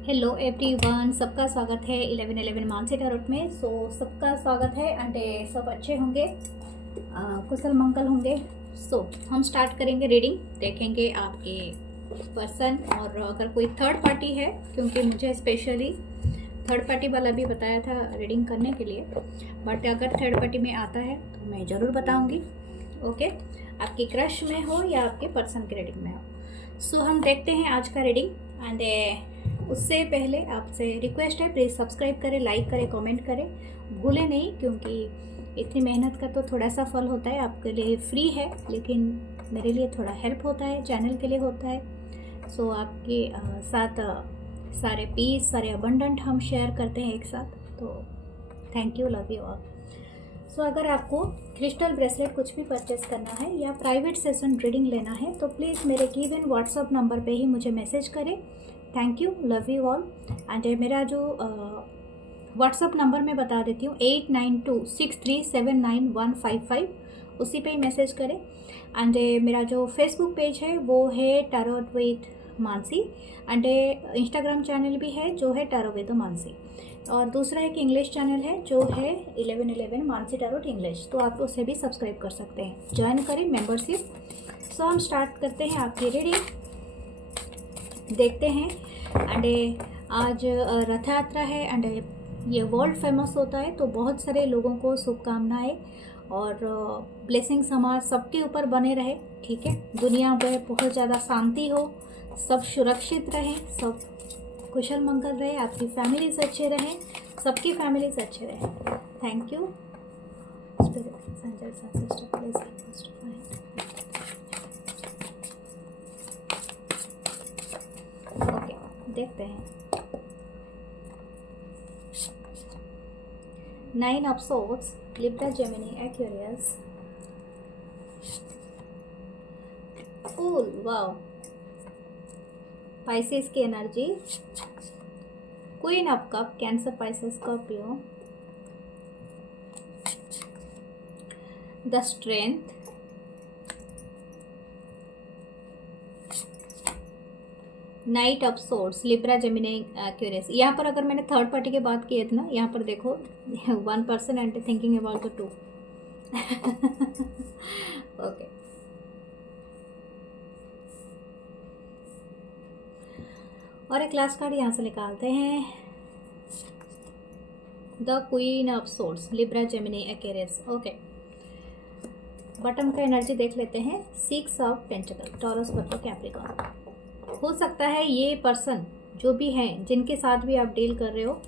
Hello everyone, सबका स्वागत है 1111 मानसी टैरोट में। सबका स्वागत है एंड सब अच्छे होंगे, कुशल मंगल होंगे। हम स्टार्ट करेंगे रीडिंग। देखेंगे आपके पर्सन और अगर कोई थर्ड पार्टी है, क्योंकि मुझे स्पेशली थर्ड पार्टी वाला भी बताया था रीडिंग करने के लिए, बट अगर थर्ड पार्टी में आता है तो मैं ज़रूर बताऊँगी। ओके, आपकी क्रश में हो या आपके पर्सन के रीडिंग में हो। हम देखते हैं आज का रीडिंग एंड उससे पहले आपसे रिक्वेस्ट है, प्लीज़ सब्सक्राइब करें, लाइक करें, कमेंट करें, भूलें नहीं, क्योंकि इतनी मेहनत का तो थोड़ा सा फल होता है। आपके लिए फ्री है लेकिन मेरे लिए थोड़ा हेल्प होता है, चैनल के लिए होता है। आपके साथ सारे पीस, सारे अबंडेंट हम शेयर करते हैं एक साथ। तो thank you, love you all. अगर आपको क्रिस्टल ब्रेसलेट कुछ भी परचेस करना है या प्राइवेट सेशन रीडिंग लेना है तो प्लीज़ मेरे गिवन व्हाट्सअप नंबर पे ही मुझे मैसेज करें। Thank you, love you all. And मेरा जो व्हाट्सअप नंबर मैं बता देती हूँ, 8926379155, उसी पे ही मैसेज करें। एंड मेरा जो फेसबुक पेज है वो है tarot with Mansi, and Instagram channel भी है जो है टैरो विद मानसी, और दूसरा एक इंग्लिश चैनल है जो है 1111 मानसी टैरोट इंग्लिश। तो आप उसे भी सब्सक्राइब कर सकते हैं, ज्वाइन करें मेंबरशिप। हम स्टार्ट करते हैं आपकी रीडिंग, देखते हैं। एंड आज रथ यात्रा है एंड ये वर्ल्ड फेमस होता है, तो बहुत सारे लोगों को शुभकामनाएं और ब्लेसिंग समाज सबके ऊपर बने रहे। ठीक है, दुनिया में बहुत ज़्यादा शांति हो, सब सुरक्षित रहें, सब कुशल मंगल रहे, आपकी फैमिलीज अच्छे रहें, सबकी फैमिलीज अच्छे रहें। Thank you. ओके, देखते हैं। 9 of swords, Libra, Gemini, Aquarius, fool, wow, Pisces की energy, queen of cup, Cancer, Pisces, Scorpio, the strength, knight of swords, Libra, Gemini, Aquarius. यहाँ पर अगर मैंने थर्ड पार्टी की बात की है ना, यहाँ पर देखो 1% and thinking about the 2। Okay, और एक लास्ट कार्ड यहाँ से निकालते हैं, the queen of swords, Libra, Gemini, Aquarius. Okay, button का एनर्जी देख लेते हैं। 6 of pentacle, taurus, Virgo, Capricorn. हो सकता है ये पर्सन जो भी हैं, जिनके साथ भी आप डील कर रहे हो,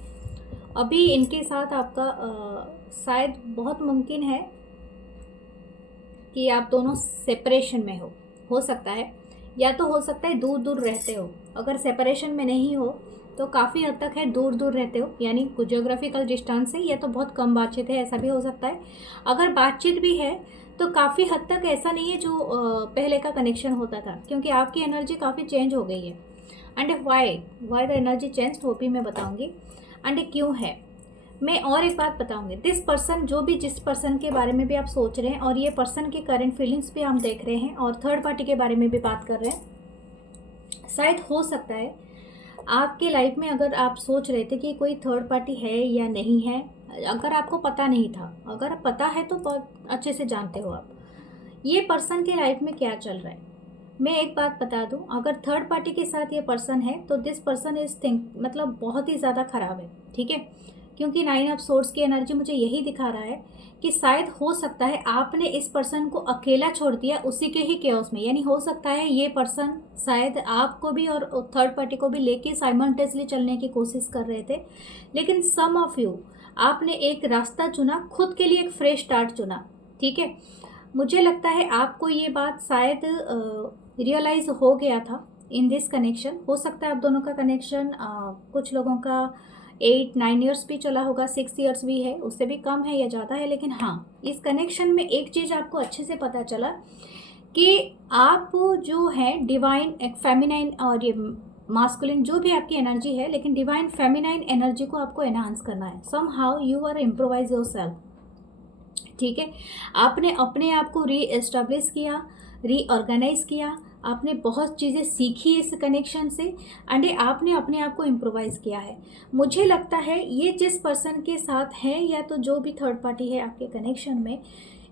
अभी इनके साथ आपका शायद बहुत मुमकिन है कि आप दोनों सेपरेशन में हो सकता है, या तो हो सकता है दूर दूर रहते हो। अगर सेपरेशन में नहीं हो तो काफ़ी हद तक है दूर दूर रहते हो, यानी जियोग्राफिकल डिस्टेंस है, या तो बहुत कम बातचीत है, ऐसा भी हो सकता है। अगर बातचीत भी है तो काफ़ी हद तक ऐसा नहीं है जो पहले का कनेक्शन होता था, क्योंकि आपकी एनर्जी काफ़ी चेंज हो गई है। And why the energy change, वो भी मैं बताऊंगी एंड क्यों है। मैं और एक बात बताऊंगी, दिस पर्सन, जो भी जिस पर्सन के बारे में भी आप सोच रहे हैं, और ये पर्सन की करंट फीलिंग्स भी हम देख रहे हैं, और थर्ड पार्टी के बारे में भी बात कर रहे हैं। शायद हो सकता है आपके लाइफ में, अगर आप सोच रहे थे कि कोई थर्ड पार्टी है या नहीं है, अगर आपको पता नहीं था, अगर पता है तो बहुत अच्छे से जानते हो आप ये पर्सन के लाइफ में क्या चल रहा है। मैं एक बात बता दूं, अगर थर्ड पार्टी के साथ ये पर्सन है तो दिस पर्सन इज मतलब बहुत ही ज़्यादा ख़राब है। ठीक है, क्योंकि 9 ऑफ सोर्ड्स की एनर्जी मुझे यही दिखा रहा है कि शायद हो सकता है आपने इस पर्सन को अकेला छोड़ दिया उसी के ही केओस में, यानी हो सकता है ये पर्सन शायद आपको भी और थर्ड पार्टी को भी लेके साइमल्टेनियसली चलने की कोशिश कर रहे थे, लेकिन सम ऑफ यू, आपने एक रास्ता चुना, खुद के लिए एक फ्रेश स्टार्ट चुना। ठीक है, मुझे लगता है आपको ये बात शायद रियलाइज़ हो गया था इन दिस कनेक्शन। हो सकता है आप दोनों का कनेक्शन कुछ लोगों का 8-9 ईयर्स भी चला होगा, 6 ईयर्स भी है, उससे भी कम है या ज़्यादा है, लेकिन हाँ, इस कनेक्शन में एक चीज़ आपको अच्छे से पता चला कि आप जो है डिवाइन, एक फेमिनाइन और ये मास्कुलिन, जो भी आपकी एनर्जी है, लेकिन डिवाइन फेमिनाइन एनर्जी को आपको एनहांस करना है। Somehow you are improvise yourself. ठीक है, आपने अपने आप को री एस्टेब्लिश किया, रीऑर्गेनाइज किया, आपने बहुत चीज़ें सीखी इस कनेक्शन से एंड आपने अपने आप को इम्प्रोवाइज़ किया है। मुझे लगता है ये जिस पर्सन के साथ है या तो जो भी थर्ड पार्टी है आपके कनेक्शन में,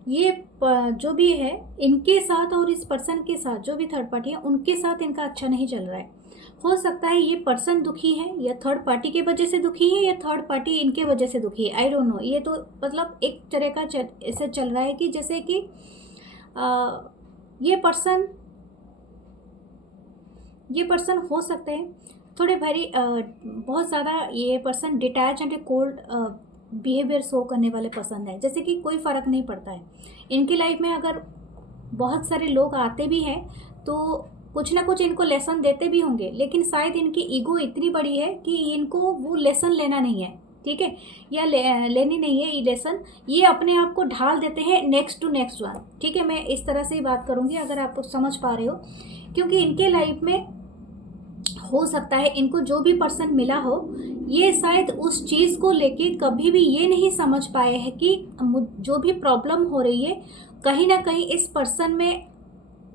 ये जो भी है इनके साथ और इस पर्सन के साथ जो भी थर्ड पार्टी है उनके साथ इनका अच्छा नहीं चल रहा है। हो सकता है ये पर्सन दुखी है या थर्ड पार्टी के वजह से दुखी है या थर्ड पार्टी इनके वजह से दुखी है, आई डोंट नो। ये तो मतलब एक तरह का ऐसे चल रहा है कि जैसे कि ये पर्सन हो सकते हैं थोड़े भारी बहुत ज़्यादा ये person detach and cold behaviour show करने वाले पसंद है, जैसे कि कोई फ़र्क नहीं पड़ता है इनकी लाइफ में। अगर बहुत सारे लोग आते भी हैं तो कुछ ना कुछ इनको लेसन देते भी होंगे, लेकिन शायद इनकी ईगो इतनी बड़ी है कि इनको वो लेसन लेना नहीं है, ठीक है, या लेनी नहीं है ये लेसन, ये अपने आप को ढाल देते हैं नेक्स्ट टू नेक्स्ट वन, ठीक है। मैं इस तरह से ही बात करूँगी अगर आप समझ पा रहे हो, क्योंकि इनके लाइफ में हो सकता है इनको जो भी पर्सन मिला हो ये शायद उस चीज़ को लेके कभी भी ये नहीं समझ पाए हैं कि जो भी प्रॉब्लम हो रही है कहीं ना कहीं इस पर्सन में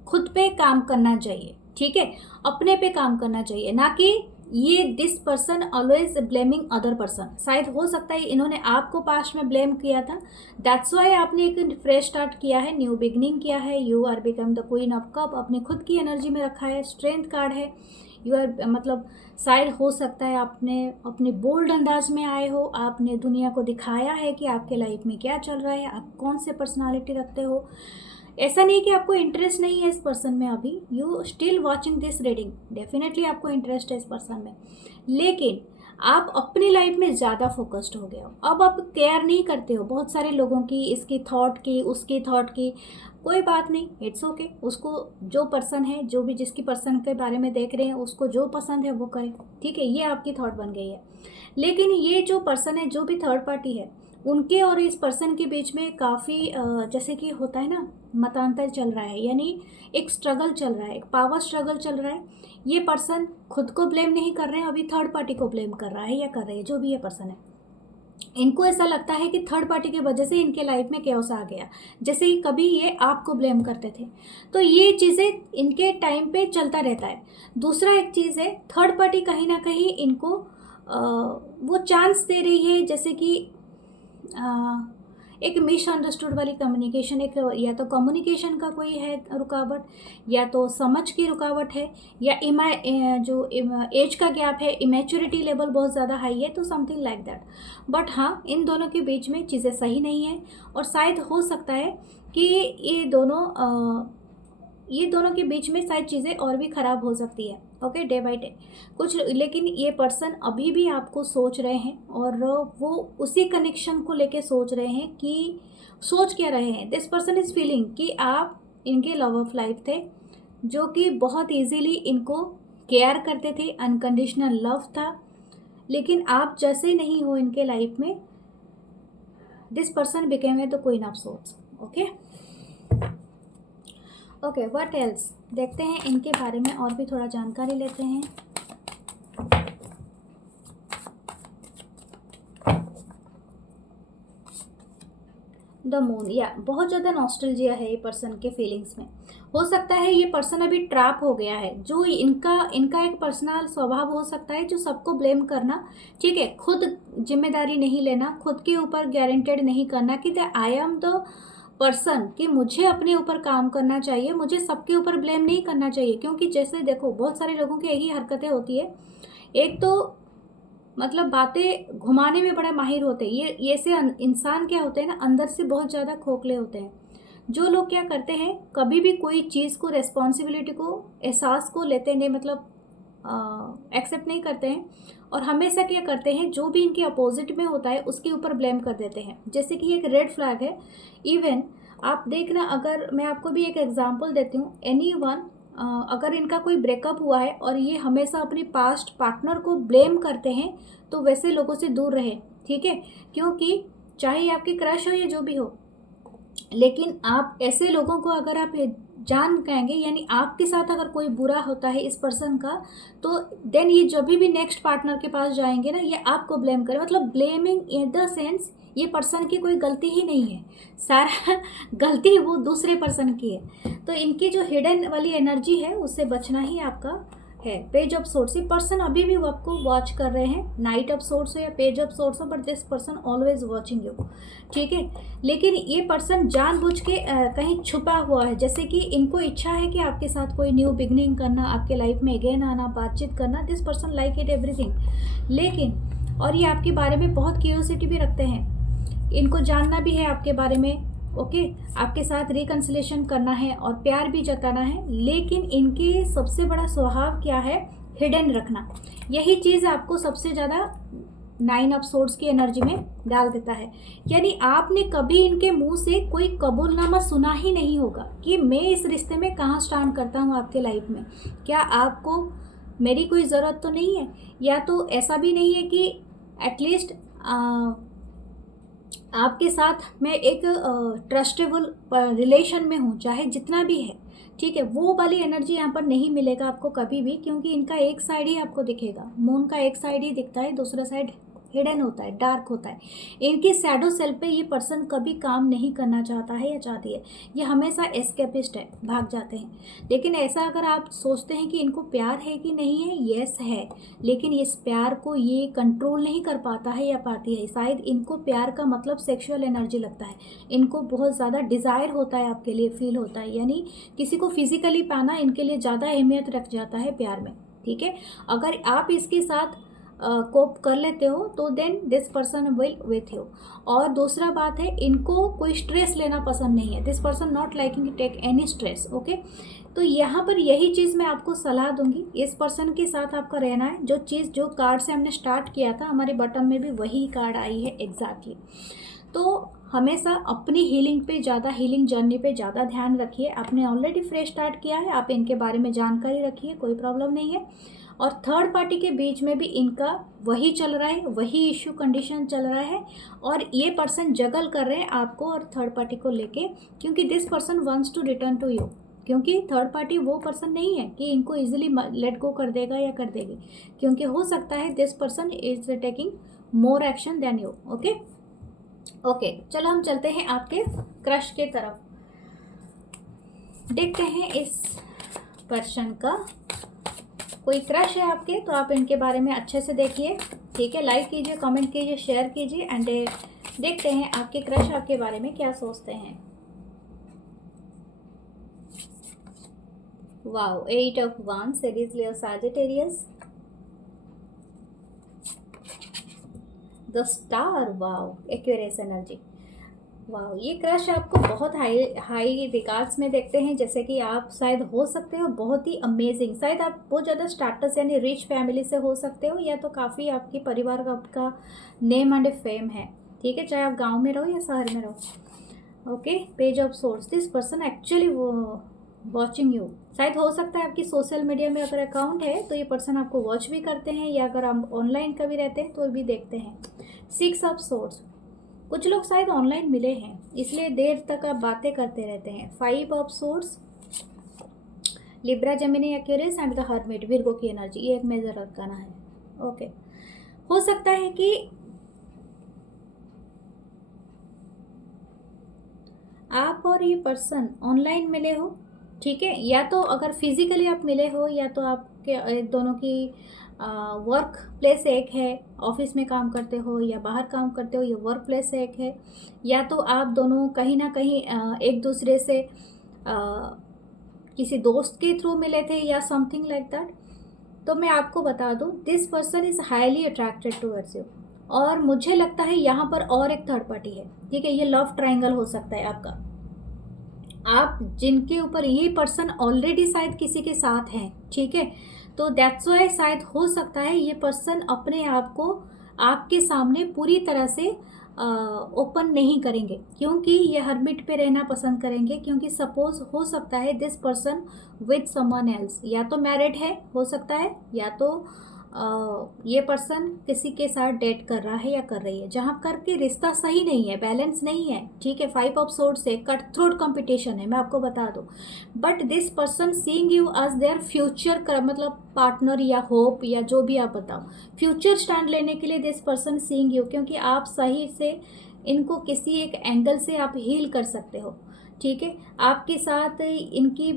खुद पे काम करना चाहिए, ठीक है, अपने पे काम करना चाहिए, ना कि ये this person always blaming other person. शायद हो सकता है इन्होंने आपको पास्ट में ब्लेम किया था, दैट्स वाई आपने एक फ्रेश स्टार्ट किया है, न्यू बिगनिंग किया है, you are become the queen of cup, अपनी खुद की एनर्जी में रखा है, स्ट्रेंथ कार्ड है, यू आर मतलब शायद हो सकता है आपने अपने बोल्ड अंदाज में आए हो, आपने दुनिया को दिखाया है कि आपके लाइफ में क्या चल रहा है, आप कौन से पर्सनालिटी रखते हो। ऐसा नहीं कि आपको इंटरेस्ट नहीं है इस पर्सन में, अभी you still watching this reading, definitely आपको इंटरेस्ट है इस पर्सन में, लेकिन आप अपनी लाइफ में ज़्यादा फोकस्ड हो गए हो। अब आप केयर नहीं करते हो बहुत सारे लोगों की, इसकी थॉट की, उसकी थॉट की, कोई बात नहीं, इट्स ओके। उसको जो पर्सन है, जो भी जिसकी पर्सन के बारे में देख रहे हैं उसको जो पसंद है वो करे, ठीक है, ये आपकी थॉट बन गई है। लेकिन ये जो पर्सन है, जो भी थर्ड पार्टी है, उनके और इस पर्सन के बीच में काफ़ी जैसे कि होता है ना, मतांतर चल रहा है, यानी एक स्ट्रगल चल रहा है, एक पावर स्ट्रगल चल रहा है। ये पर्सन खुद को ब्लेम नहीं कर रहे हैं, अभी थर्ड पार्टी को ब्लेम कर रहा है या कर रही है, जो भी ये पर्सन है। इनको ऐसा लगता है कि थर्ड पार्टी की वजह से इनके लाइफ में कैओस आ गया, जैसे कि कभी ये आपको ब्लेम करते थे। तो ये चीज़ें इनके टाइम पे चलता रहता है। दूसरा एक चीज़ है, थर्ड पार्टी कहीं ना कहीं इनको वो चांस दे रही है, जैसे कि एक मिसअंडरस्टूड वाली कम्युनिकेशन, एक या तो कम्युनिकेशन का कोई है रुकावट, या तो समझ की रुकावट है, या जो एज का गैप है, इमेच्योरिटी लेवल बहुत ज़्यादा हाई है, तो समथिंग लाइक दैट। बट हाँ, इन दोनों के बीच में चीज़ें सही नहीं है, और शायद हो सकता है कि ये दोनों के बीच में शायद चीज़ें और भी ख़राब हो सकती है, ओके, डे बाय डे कुछ। लेकिन ये पर्सन अभी भी आपको सोच रहे हैं, और वो उसी कनेक्शन को लेके सोच रहे हैं कि सोच क्या रहे हैं, दिस पर्सन इज़ फीलिंग कि आप इनके लव ऑफ लाइफ थे, जो कि बहुत इजीली इनको केयर करते थे, अनकंडीशनल लव था, लेकिन आप जैसे नहीं हो इनके लाइफ में, दिस पर्सन बिकेम है the queen of swords, okay okay. What else, देखते हैं इनके बारे में और भी थोड़ा जानकारी लेते हैं। द मून, या बहुत ज़्यादा नॉस्टैल्जिया है ये पर्सन के फीलिंग्स में। हो सकता है ये पर्सन अभी ट्रैप हो गया है, जो इनका एक पर्सनल स्वभाव हो सकता है, जो सबको ब्लेम करना, ठीक है, खुद जिम्मेदारी नहीं लेना, खुद के ऊपर गारंटेड नहीं करना कि आई एम द पर्सन, कि मुझे अपने ऊपर काम करना चाहिए, मुझे सबके ऊपर ब्लेम नहीं करना चाहिए। क्योंकि जैसे देखो, बहुत सारे लोगों की यही हरकतें होती है, एक तो मतलब बातें घुमाने में बड़ा माहिर होते हैं ये ऐसे इंसान क्या होते हैं ना, अंदर से बहुत ज़्यादा खोखले होते हैं। जो लोग क्या करते हैं, कभी भी कोई चीज़ को, रेस्पॉन्सिबिलिटी को, एहसास को लेते नहीं, मतलब एक्सेप्ट नहीं करते हैं, और हमेशा क्या करते हैं, जो भी इनके अपोजिट में होता है उसके ऊपर ब्लेम कर देते हैं। जैसे कि एक रेड फ्लैग है। इवन आप देखना, अगर मैं आपको भी एक एग्जांपल देती हूँ, एनीवन, अगर इनका कोई ब्रेकअप हुआ है और ये हमेशा अपनी पास्ट पार्टनर को ब्लेम करते हैं, तो वैसे लोगों से दूर रहे, ठीक है, क्योंकि चाहे आपकी क्रश हो या जो भी हो, लेकिन आप ऐसे लोगों को अगर आप जान कहेंगे, यानी आपके साथ अगर कोई बुरा होता है इस पर्सन का, तो देन ये जब भी नेक्स्ट पार्टनर के पास जाएंगे ना, ये आपको ब्लेम करें, मतलब ब्लेमिंग इन द सेंस ये पर्सन की कोई गलती ही नहीं है, सारा गलती वो दूसरे पर्सन की है। तो इनकी जो हिडन वाली एनर्जी है उससे बचना ही आपका है। पेज ऑफ सोर्स, ये पर्सन अभी भी वो आपको वॉच कर रहे हैं, नाइट ऑफ सोर्स हो या पेज ऑफ सोर्स हो, but this person always watching you, ठीक है। लेकिन ये पर्सन जानबूझ के कहीं छुपा हुआ है, जैसे कि इनको इच्छा है कि आपके साथ कोई न्यू बिगनिंग करना, आपके लाइफ में अगेन आना, बातचीत करना। This person like it everything. लेकिन और ये आपके बारे में बहुत क्यूरियोसिटी भी रखते हैं, इनको जानना भी है आपके बारे में, ओके आपके साथ रिकन्सिलेशन करना है और प्यार भी जताना है। लेकिन इनके सबसे बड़ा स्वभाव क्या है, हिडन रखना। यही चीज़ आपको सबसे ज़्यादा 9 ऑफ सोर्ड्स की एनर्जी में डाल देता है। यानी आपने कभी इनके मुंह से कोई कबूलनामा सुना ही नहीं होगा कि मैं इस रिश्ते में कहाँ स्टैंड करता हूँ आपके लाइफ में, क्या आपको मेरी कोई ज़रूरत तो नहीं है, या तो ऐसा भी नहीं है कि एटलीस्ट आपके साथ मैं एक ट्रस्टेबल रिलेशन में हूँ, चाहे जितना भी है, ठीक है। वो वाली एनर्जी यहाँ पर नहीं मिलेगा आपको कभी भी, क्योंकि इनका एक साइड ही आपको दिखेगा, मून का एक साइड ही दिखता है, दूसरा साइड हिडन होता है, डार्क होता है। इनकी शैडो सेल्फ पे ये पर्सन कभी काम नहीं करना चाहता है या चाहती है, ये हमेशा एस्केपिस्ट है, भाग जाते हैं। लेकिन ऐसा अगर आप सोचते हैं कि इनको प्यार है कि नहीं है, यस है, लेकिन इस प्यार को ये कंट्रोल नहीं कर पाता है या पाती है। शायद इनको प्यार का मतलब सेक्सुअल एनर्जी लगता है, इनको बहुत ज़्यादा डिज़ायर होता है आपके लिए, फील होता है, यानी किसी को फिजिकली पाना इनके लिए ज़्यादा अहमियत रख जाता है प्यार में, ठीक है। अगर आप इसके साथ कोप कर लेते हो तो then this person will with you. और दूसरा बात है, इनको कोई स्ट्रेस लेना पसंद नहीं है, this person not liking to take any stress, okay. तो यहाँ पर यही चीज़ मैं आपको सलाह दूंगी, इस पर्सन के साथ आपका रहना है। जो चीज़ जो कार्ड से हमने स्टार्ट किया था, हमारे बटन में भी वही कार्ड आई है एग्जैक्टली। तो हमेशा अपनी हीलिंग पे ज़्यादा, हीलिंग जर्नी पे ज़्यादा ध्यान रखिए। आपने ऑलरेडी फ्रेश स्टार्ट किया है, आप इनके बारे में जानकारी रखिए, कोई प्रॉब्लम नहीं है। और थर्ड पार्टी के बीच में भी इनका वही चल रहा है, वही इश्यू कंडीशन चल रहा है, और ये पर्सन जगल कर रहे हैं आपको और थर्ड पार्टी को लेके, क्योंकि this person wants to return to you. क्योंकि थर्ड पार्टी वो पर्सन नहीं है कि इनको इजीली लेट गो कर देगा या कर देगी, क्योंकि हो सकता है this person is taking more action than you, okay. Okay चलो हम चलते हैं आपके क्रश के तरफ, देखते हैं इस पर्सन का कोई क्रश है आपके, तो आप इनके बारे में अच्छे से देखिए, ठीक है। लाइक कीजिए, कमेंट कीजिए, शेयर कीजिए, एंड देखते हैं आपके क्रश आपके बारे में क्या सोचते हैं। Wow, 8 of wands, Aries, Leo, Sagittarius, the star, wow, Aquarius energy. वाह, ये क्रश आपको बहुत हाई रिगार्ड्स में देखते हैं, जैसे कि आप शायद हो सकते हो बहुत ही अमेजिंग, शायद आप बहुत ज़्यादा स्टेटस यानी रिच फैमिली से हो सकते हो, या तो काफ़ी आपके परिवार का आपका नेम एंड फेम है, ठीक है, चाहे आप गांव में रहो या शहर में रहो, okay. Page of source, this person actually watching you. शायद हो सकता है आपकी सोशल मीडिया में अगर अकाउंट है तो ये पर्सन आपको वॉच भी करते हैं, या अगर आप ऑनलाइन कभी रहते हैं तो भी देखते हैं। 6 ऑफ सोर्स, कुछ लोग शायद ऑनलाइन मिले हैं इसलिए देर तक आप बातें करते रहते हैं। 5 of source, Libra, Gemini, Aquarius and the hermit, Virgo की एनर्जी, ये एक मेजर रखना है, ओके। हो सकता है कि आप और ये पर्सन ऑनलाइन मिले हो, ठीक है, या तो अगर फिजिकली आप मिले हो, या तो आपके दोनों की वर्क प्लेस एक है, ऑफिस में काम करते हो या बाहर काम करते हो, ये वर्क प्लेस एक है, या तो आप दोनों कहीं ना कहीं एक दूसरे से किसी दोस्त के थ्रू मिले थे या समथिंग लाइक दैट। तो मैं आपको बता दूं, this person is highly attracted towards you, और मुझे लगता है यहाँ पर और एक थर्ड पार्टी है, ठीक है, ये लव ट्रायंगल हो सकता है आपका। आप जिनके ऊपर ये पर्सन ऑलरेडी शायद किसी के साथ हैं, ठीक है, तो दैट्स वाई शायद हो सकता है ये पर्सन अपने आप को आपके सामने पूरी तरह से ओपन नहीं करेंगे, क्योंकि ये हर्मिट पे रहना पसंद करेंगे, क्योंकि सपोज हो सकता है this person with someone else, या तो मैरिड है हो सकता है, या तो ये पर्सन किसी के साथ डेट कर रहा है या कर रही है, जहाँ करके रिश्ता सही नहीं है, बैलेंस नहीं है, ठीक है। 5 ऑफ सोर्ड से कट थ्रोट कंपटीशन है, मैं आपको बता दूं, but this person seeing you as their future का मतलब पार्टनर या होप या जो भी आप बताओ, फ्यूचर स्टैंड लेने के लिए दिस पर्सन सीइंग यू, क्योंकि आप सही से इनको किसी एक एंगल से आप हील कर सकते हो, ठीक है। आपके साथ इनकी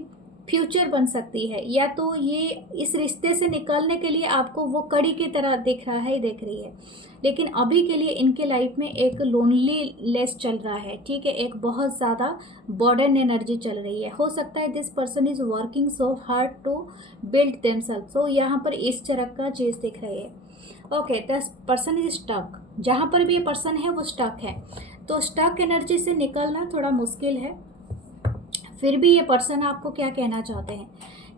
फ्यूचर बन सकती है, या तो ये इस रिश्ते से निकलने के लिए आपको वो कड़ी की तरह दिख रहा है, देख रही है, लेकिन अभी के लिए इनके लाइफ में एक लोनली लेस चल रहा है, ठीक है। एक बहुत ज़्यादा बर्डन एनर्जी चल रही है। हो सकता है this person is working so hard to build themselves. So यहाँ पर इस तरह का चीज़ दिख रही है। Okay, the person is stuck. जहाँ पर भी ये पर्सन है वो स्टक है, तो स्टक एनर्जी से निकलना थोड़ा मुश्किल है। फिर भी ये पर्सन आपको क्या कहना चाहते हैं,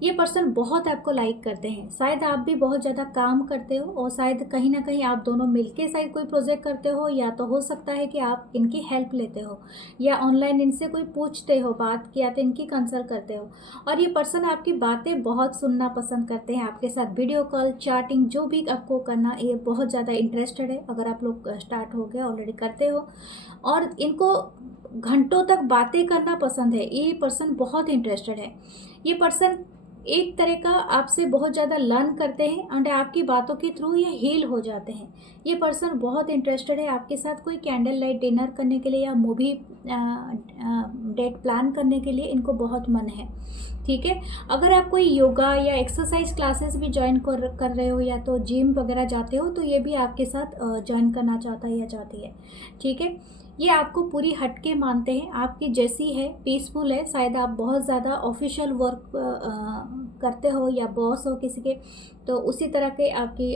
ये पर्सन बहुत आपको लाइक करते हैं। शायद आप भी बहुत ज़्यादा काम करते हो, और शायद कहीं ना कहीं आप दोनों मिलके शायद कोई प्रोजेक्ट करते हो, या तो हो सकता है कि आप इनकी हेल्प लेते हो, या ऑनलाइन इनसे कोई पूछते हो बात, या तो इनकी कंसल्ट करते हो। और ये पर्सन आपकी बातें बहुत सुनना पसंद करते हैं, आपके साथ वीडियो कॉल, चैटिंग, जो भी आपको करना, ये बहुत ज़्यादा इंटरेस्टेड है। अगर आप लोग स्टार्ट हो गया, ऑलरेडी करते हो, और इनको घंटों तक बातें करना पसंद है। ये पर्सन बहुत इंटरेस्टेड है। ये पर्सन एक तरह का आपसे बहुत ज़्यादा लर्न करते हैं, एंड आपकी बातों के थ्रू ये हील हो जाते हैं। ये पर्सन बहुत इंटरेस्टेड है आपके साथ कोई कैंडल लाइट डिनर करने के लिए, या मूवी डेट प्लान करने के लिए इनको बहुत मन है, ठीक है। अगर आप कोई योगा या एक्सरसाइज क्लासेस भी ज्वाइन कर रहे हो, या तो जिम वगैरह जाते हो, तो ये भी आपके साथ ज्वाइन करना चाहता है या चाहती है, ठीक है। ये आपको पूरी हटके मानते हैं, आपकी जैसी है, पीसफुल है। शायद आप बहुत ज़्यादा ऑफिशियल वर्क करते हो, या बॉस हो किसी के, तो उसी तरह के आपकी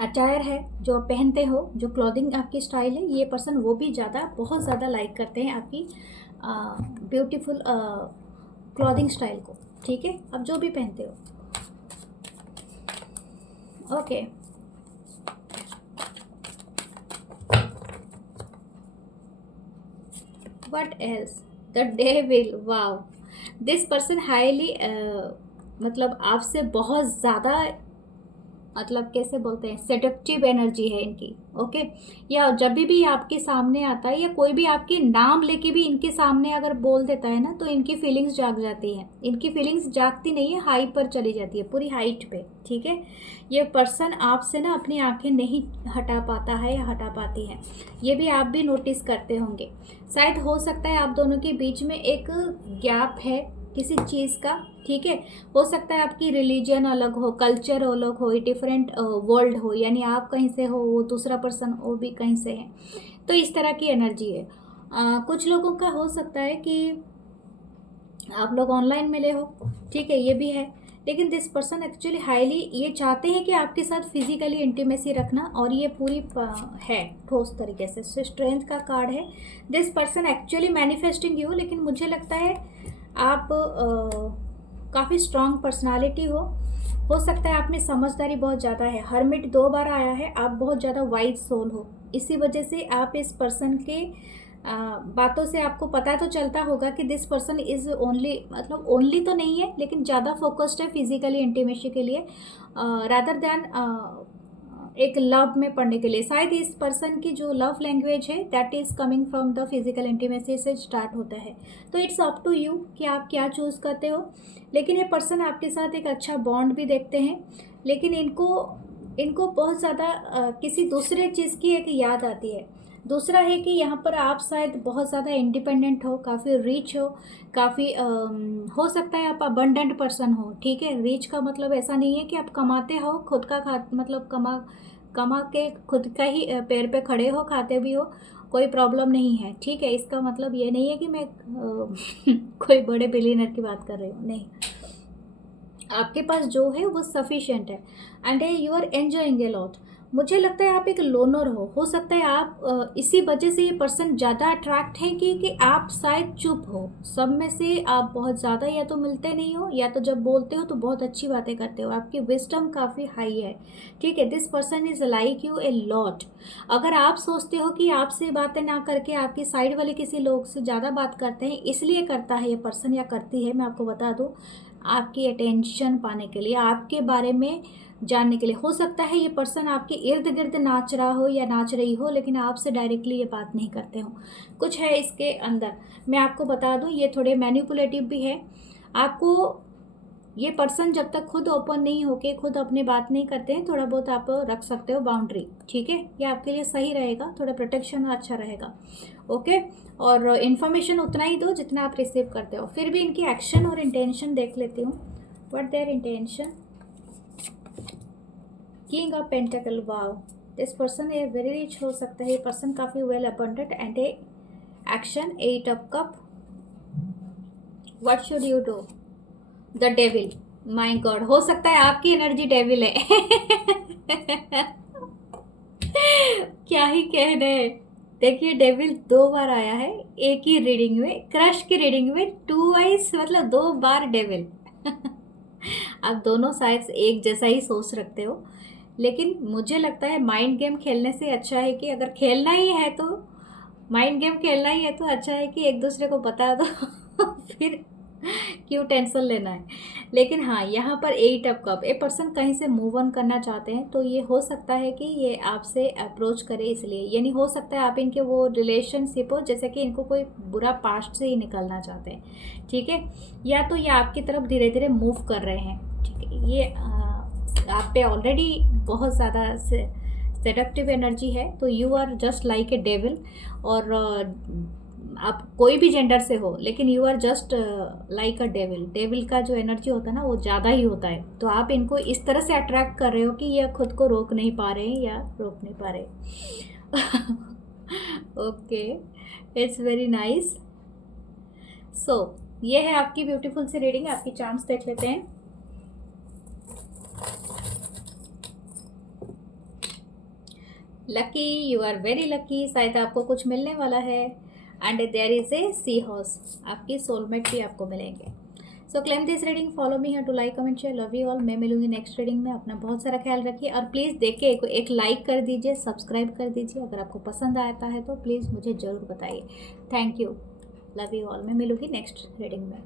अटायर है जो पहनते हो, जो क्लॉथिंग आपकी स्टाइल है, ये पर्सन वो भी बहुत ज़्यादा लाइक करते हैं आपकी ब्यूटीफुल क्लॉथिंग स्टाइल को, ठीक है, आप जो भी पहनते हो। Okay, what else? The devil. wow, this person highly मतलब आपसे बहुत ज़्यादा, मतलब कैसे बोलते हैं, सेडक्टिव एनर्जी है इनकी, ओके। या जब भी आपके सामने आता है, या कोई भी आपके नाम लेके भी इनके सामने अगर बोल देता है ना, तो इनकी फीलिंग्स जाग जाती हैं। इनकी फीलिंग्स जागती नहीं है, हाई पर चली जाती है, पूरी हाइट पे, ठीक है। ये पर्सन आपसे ना अपनी आंखें नहीं हटा पाता है या हटा पाती है, ये भी आप भी नोटिस करते होंगे। शायद हो सकता है आप दोनों के बीच में एक गैप है किसी चीज़ का, ठीक है। हो सकता है आपकी रिलीजन अलग हो, कल्चर अलग हो, डिफरेंट वर्ल्ड हो, यानी आप कहीं से हो, वो दूसरा पर्सन वो भी कहीं से है, तो इस तरह की एनर्जी है। कुछ लोगों का हो सकता है कि आप लोग ऑनलाइन मिले हो, ठीक है, ये भी है। लेकिन दिस पर्सन एक्चुअली हाईली ये चाहते हैं कि आपके साथ फिजिकली इंटीमेसी रखना, और ये पूरी है ठोस तरीके से स्ट्रेंथ का कार्ड है। This person actually manifesting you, लेकिन मुझे लगता है आप काफ़ी स्ट्रॉन्ग पर्सनालिटी हो सकता है आप में समझदारी बहुत ज़्यादा है। हर्मिट 2 बार आया है, आप बहुत ज़्यादा वाइज सोल हो, इसी वजह से आप इस पर्सन के बातों से आपको पता तो चलता होगा कि दिस पर्सन इज़ ओनली, मतलब ओनली तो नहीं है, लेकिन ज़्यादा फोकस्ड है फिजिकली इंटीमेसी के लिए, रादर दैन एक लव में पढ़ने के लिए। शायद इस पर्सन की जो लव लैंग्वेज है that is coming from the physical intimacy से स्टार्ट होता है। तो इट्स अप टू यू कि आप क्या चूज़ करते हो। लेकिन ये पर्सन आपके साथ एक अच्छा बॉन्ड भी देखते हैं, लेकिन इनको बहुत ज़्यादा किसी दूसरे चीज़ की एक याद आती है। दूसरा है कि यहाँ पर आप शायद बहुत ज़्यादा इंडिपेंडेंट हो, काफ़ी रिच हो, काफ़ी हो सकता है आप अबंडेंट पर्सन हो, ठीक है। रिच का मतलब ऐसा नहीं है कि आप कमाते हो, खुद का मतलब कमा के खुद का ही पैर पे खड़े हो, खाते भी हो, कोई प्रॉब्लम नहीं है, ठीक है। इसका मतलब ये नहीं है कि मैं कोई बड़े बिलियनर की बात कर रही हूँ, नहीं। आपके पास जो है वो सफिशिएंट है, and you are enjoying a lot. मुझे लगता है आप एक लोनर हो सकता है आप इसी वजह से ये पर्सन ज़्यादा अट्रैक्ट है कि आप शायद चुप हो, सब में से आप बहुत ज़्यादा या तो मिलते नहीं हो, या तो जब बोलते हो तो बहुत अच्छी बातें करते हो, आपकी विजडम काफ़ी हाई है, ठीक है। This person is like U a lot. अगर आप सोचते हो कि आपसे बातें ना करके आपकी साइड वाले किसी लोग से ज़्यादा बात करते हैं, इसलिए करता है ये पर्सन या करती है, मैं आपको बता दूँ, आपकी अटेंशन पाने के लिए, आपके बारे में जानने के लिए। हो सकता है ये पर्सन आपके इर्द गिर्द नाच रहा हो या नाच रही हो, लेकिन आपसे डायरेक्टली ये बात नहीं करते हो, कुछ है इसके अंदर। मैं आपको बता दूं, ये थोड़े मैनिपुलेटिव भी है। आपको ये पर्सन जब तक खुद ओपन नहीं होके खुद अपनी बात नहीं करते हैं, थोड़ा बहुत आप रख सकते हो बाउंड्री, ठीक है, ये आपके लिए सही रहेगा, थोड़ा प्रोटेक्शन अच्छा रहेगा। ओके, और इन्फॉर्मेशन उतना ही दो जितना आप रिसीव करते हो। फिर भी इनकी एक्शन और इंटेंशन देख लेती हूँ, what there intention. King of pentacle, wow, this person a very rich हो सकता है, ये पर्सन काफ़ी well abundant and a action, 8 of cup, what should you do, the devil, my God, हो सकता है आपकी एनर्जी डेविल है। क्या ही कहने। देखिए डेविल 2 बार आया है एक ही रीडिंग में, क्रश की रीडिंग में 2 आइस, मतलब 2 बार डेविल। आप दोनों शायद एक जैसा ही सोच रखते हो, लेकिन मुझे लगता है माइंड गेम खेलने से अच्छा है कि अगर खेलना ही है तो माइंड गेम खेलना ही है तो अच्छा है कि एक दूसरे को बता दो। फिर क्यों टेंशन लेना है। लेकिन हाँ, यहाँ पर 8 ऑफ कप, ए पर्सन कहीं से मूव ऑन करना चाहते हैं, तो ये हो सकता है कि ये आपसे अप्रोच करे, इसलिए यानी हो सकता है आप इनके वो रिलेशनशिप हो जैसे कि इनको कोई बुरा पास्ट से ही निकलना चाहते हैं, ठीक है, या तो ये आपकी तरफ धीरे धीरे मूव कर रहे हैं, ठीक है, ये आप पे ऑलरेडी बहुत ज़्यादा सेडक्टिव एनर्जी है, तो you are just like a devil, और आप कोई भी जेंडर से हो लेकिन you are just like a devil, devil का जो एनर्जी होता है ना वो ज़्यादा ही होता है, तो आप इनको इस तरह से अट्रैक्ट कर रहे हो कि ये खुद को रोक नहीं पा रहे या रोक नहीं पा रहे। Okay, it's very nice. So ये है आपकी ब्यूटीफुल सी रीडिंग, आपकी चार्म्स देख लेते हैं। Lucky, you are very lucky, शायद आपको कुछ मिलने वाला है, and there is a sea horse, आपकी सोलमेट भी आपको मिलेंगे। So claim this reading, follow me है to like comment share, love you all. मैं मिलूंगी नेक्स्ट रीडिंग में, अपना बहुत सारा ख्याल रखिए, और प्लीज़ देख के एक लाइक कर दीजिए, सब्सक्राइब कर दीजिए, अगर आपको पसंद आता है तो प्लीज़ मुझे ज़रूर बताइए। Thank you, love you all. मैं मिलूंगी नेक्स्ट रीडिंग में।